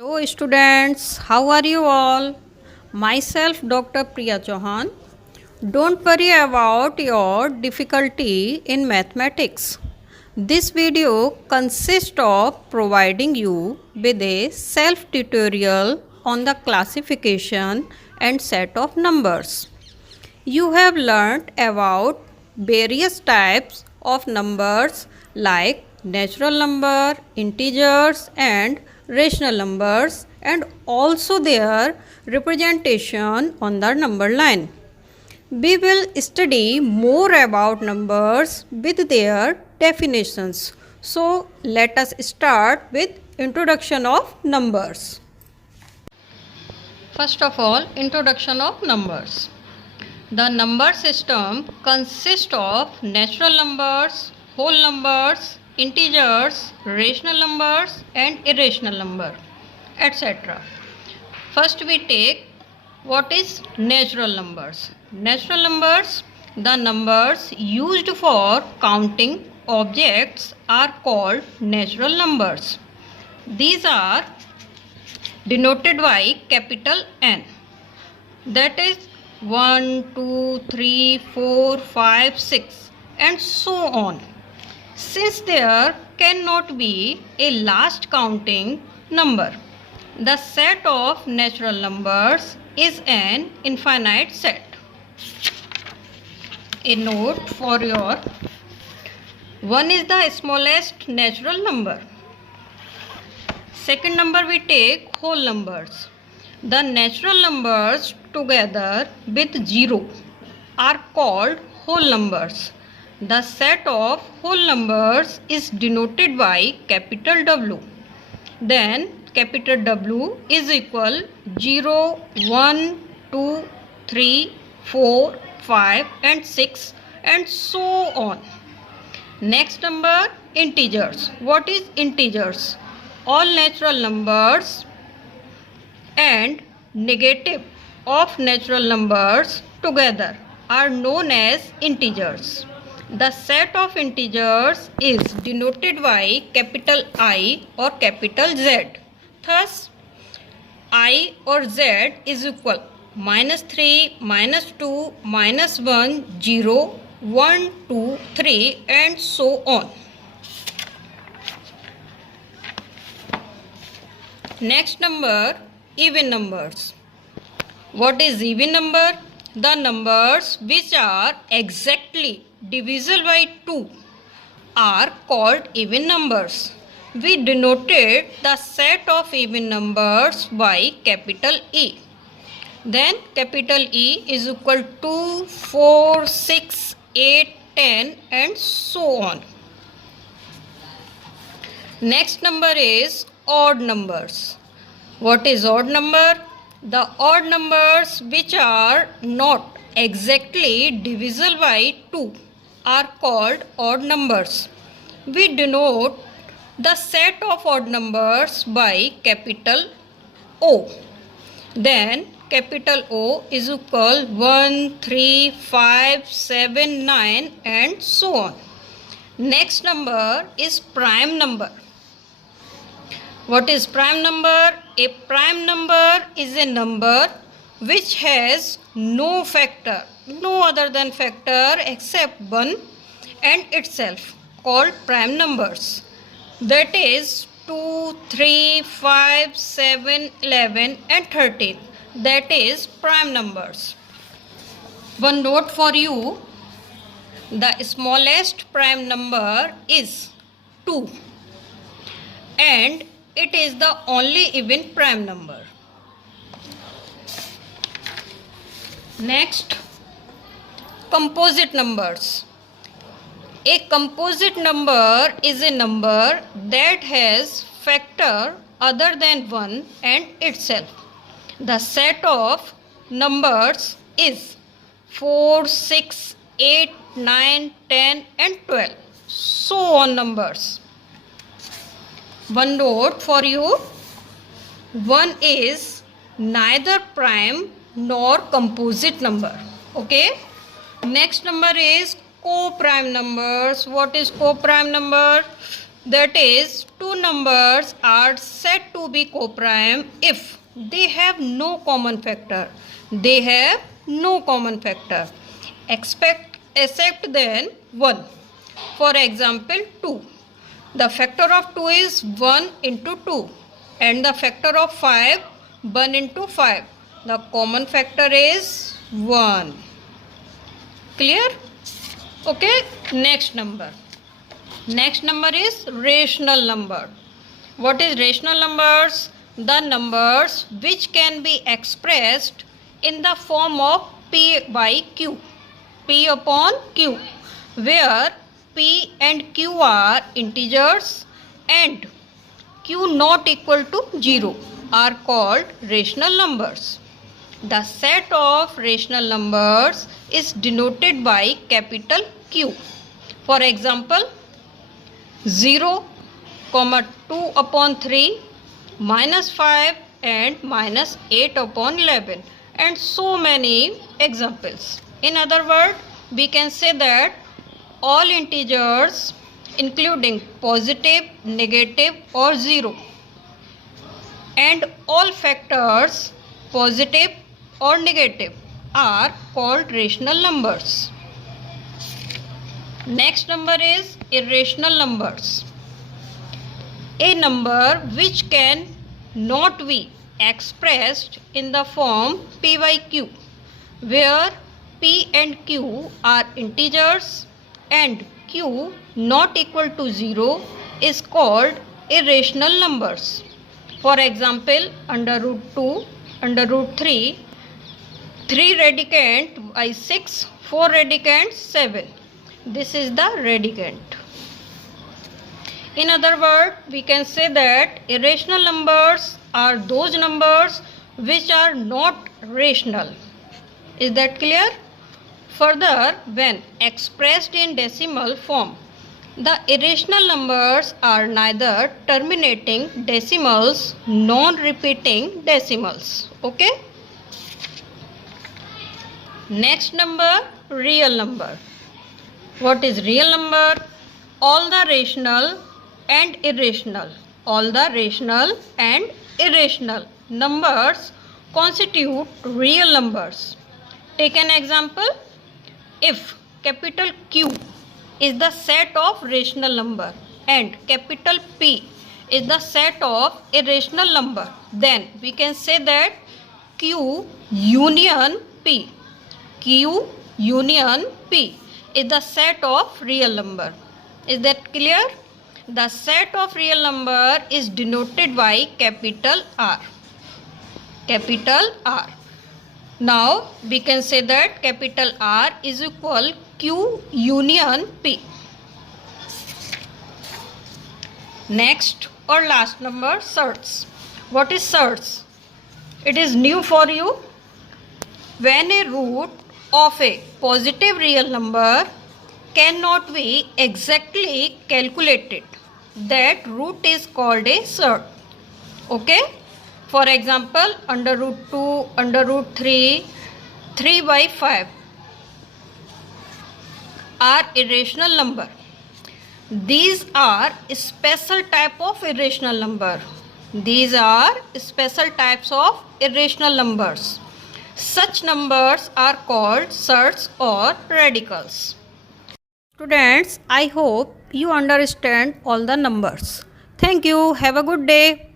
Hello students, how are you all? Myself Dr. Priya Chauhan. Don't worry about your difficulty in mathematics. This video consists of providing you with a self-tutorial on the classification and set of numbers. You have learnt about various types of numbers like natural number, integers and rational numbers, and also their representation on the number line. We will study more about numbers with their definitions. So let us start with introduction of numbers. First of all, introduction of numbers. The number system consists of natural numbers, whole numbers, integers, rational numbers and irrational number, etc. First we take what is natural numbers. Natural numbers, the numbers used for counting objects are called natural numbers. These are denoted by capital N. That is 1, 2, 3, 4, 5, 6 and so on. Since there cannot be a last counting number, the set of natural numbers is an infinite set. A note for your 1 is the smallest natural number. Second number we take whole numbers. The natural numbers together with 0 are called whole numbers. The set of whole numbers is denoted by capital W. Then capital W is equal 0, 1, 2, 3, 4, 5 and 6 and so on. Next number, integers. What is integers? All natural numbers and negative of natural numbers together are known as integers. The set of integers is denoted by capital I or capital Z. Thus, I or Z is equal -3, -2, -1, 0, 1, 2, 3 and so on. Next number, even numbers. What is even number? The numbers which are exactly divisible by 2 are called even numbers. We denoted the set of even numbers by capital E. Then capital E is equal to 4, 6, 8, 10 and so on. Next number is odd numbers. What is odd number? The odd numbers which are not exactly divisible by 2 are called odd numbers. We denote the set of odd numbers by capital O. Then capital O is equal 1, 3, 5, 7, 9 and so on. Next number is prime number. What is prime number? A prime number is a number which has no factor, no other than factor except 1 and itself, called prime numbers. That is 2, 3, 5, 7, 11 and 13. That is prime numbers. One note for you, the smallest prime number is 2 and it is the only even prime number. Next, composite numbers. A composite number is a number that has factor other than 1 and itself. The set of numbers is 4, 6, 8, 9, 10 and 12. So on numbers. One note for you, 1 is neither prime nor composite number. Okay. Next number is co-prime numbers. What is co-prime number? That is, two numbers are said to be coprime if they have no common factor. They have no common factor except then 1. For example, 2. The factor of 2 is 1 into 2 and the factor of 5 1 into 5. The common factor is 1. Clear? Okay, next number. Next number is rational number. What is rational numbers? The numbers which can be expressed in the form of P by Q. P upon Q, where P and Q are integers and Q not equal to 0 are called rational numbers. The set of rational numbers is denoted by capital Q. For example, 0, 2 upon 3, minus 5 and minus 8 upon 11, and so many examples. In other words, we can say that all integers including positive, negative or 0 and all factors positive or negative are called rational numbers. Next number is irrational numbers. A number which can not be expressed in the form P by Q, where P and Q are integers and Q not equal to 0 is called irrational numbers. For example, under root 2, under root 3, 3 radicand by 6, 4 radicand 7. This is the radicand. In other words, we can say that irrational numbers are those numbers which are not rational. Is that clear? Further, when expressed in decimal form, the irrational numbers are neither terminating decimals, non-repeating decimals. Okay? Next number, real number. What is real number? All the rational and irrational. All the rational and irrational numbers constitute real numbers. Take an example. If capital Q is the set of rational number and capital P is the set of irrational number, then we can say that Q union P, Q union P is the set of real number. Is that clear? The set of real number is denoted by capital R. Capital R. Now we can say that capital R is equal Q union P. Next or last number, surds. What is surds? It is new for you. When a root of a positive real number cannot be exactly calculated, that root is called a surd. Okay? For example, under root 2, under root 3, 3 by 5 are irrational number. These are special type of irrational number. These are special types of irrational numbers. Such numbers are called surds or radicals. Students, I hope you understand all the numbers. Thank you. Have a good day.